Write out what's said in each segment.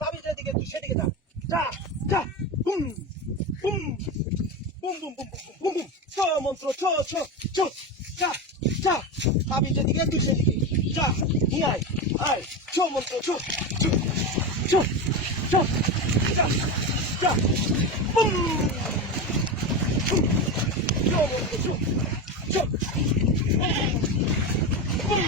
তাবিজের দিকে তুই সেদিকে যা যা যা boom boom boom boom boom boom boom চ মন্ত্র চ চ চ যা যা তাবিজের দিকে তুই সেদিকে যা নিয়ে আয় চ মন্ত্র চ চ চ চ যা যা বুম বুম চ মন্ত্র চ চ বুম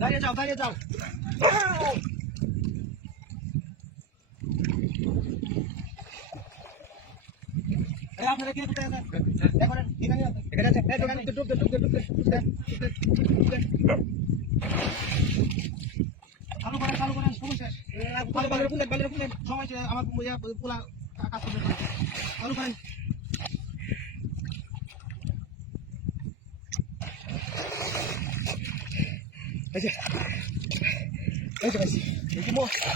দাঁড়িয়ে যাও দাঁড়িয়ে যাও আপনারা কি করতে আছেন দেখেন এখানে আছে এখানে ডুব চালু করেন সময় শেষ সময় শেষ আমার পোলা কাজ করবে চালু করেন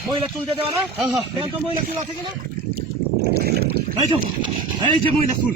মহিলা চুল দিয়ে দেওয়া না তো মহিলা চুল আছে কিনা এই যে মহিলা চুল